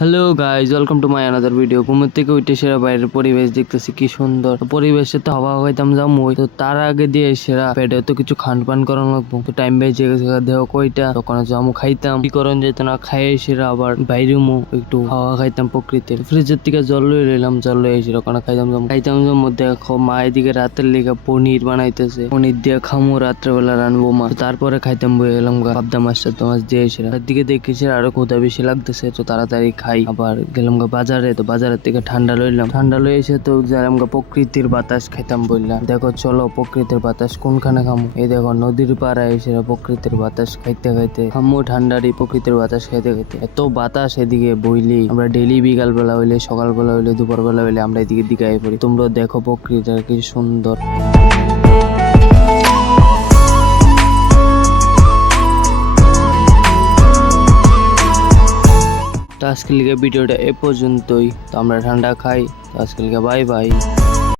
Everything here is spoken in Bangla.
Hello guys, welcome to my another video. ঘুমের থেকে উঠে সেরা বাইরের পরিবেশ দেখতেছি, কি সুন্দর পরিবেশে তো হওয়া হইতাম যামই। তো তার আগে দিয়ে সেরা পেটে তো কিছু খান পান করানো লাগবো। তো টাইম বেজে গেছে, দেহ কইটা তখন জামু খাইতাম, কি করন যেত না খাইয়ে সেরা আবার বাইরে একটু হাওয়া খাইতাম প্রকৃতির। ফ্রিজের থেকে জল লই রইলাম, জল লই এসে ওখানে খাইতাম যাবো। দেখো মা এদিকে রাতের লেগে পনির বানাইতেছে, পনির দিয়ে খামু, রাত্রেবেলা রানবো মা। তারপরে খাইতাম বই এলাম পাবদা মাছটা তো মাছ দিয়ে সেরা দিকে দেখি সেরা আরো ক্ষুধা বেশি লাগতেছে। তো তাড়াতাড়ি খাই, আবার গেলাম বাজারে। তো বাজারের থেকে ঠান্ডা লইলাম, ঠান্ডা লই এসে তো গেলাম প্রকৃতির বাতাস খাইতাম বললাম। দেখো চলো প্রকৃতির বাতাস কোনখানে খামো, এই দেখো নদীর পাড়ায় এসে প্রকৃতির বাতাস খাইতে খাইতে খামো, ঠান্ডারই প্রকৃতির বাতাস খাইতে খাইতে। এত বাতাস এদিকে বইলি, আমরা ডেইলি বিকাল বেলা হইলে, সকাল বেলা হইলে, দুপুর বেলা হইলে আমরা এদিকে দিকে আই পড়ি। তোমরা দেখো প্রকৃতিটা কি সুন্দর। তো আজকের লিগে ভিডিওটা এ পর্যন্তই। তো আমরা ঠান্ডা খাই। তো আজকের লিগে বাই বাই।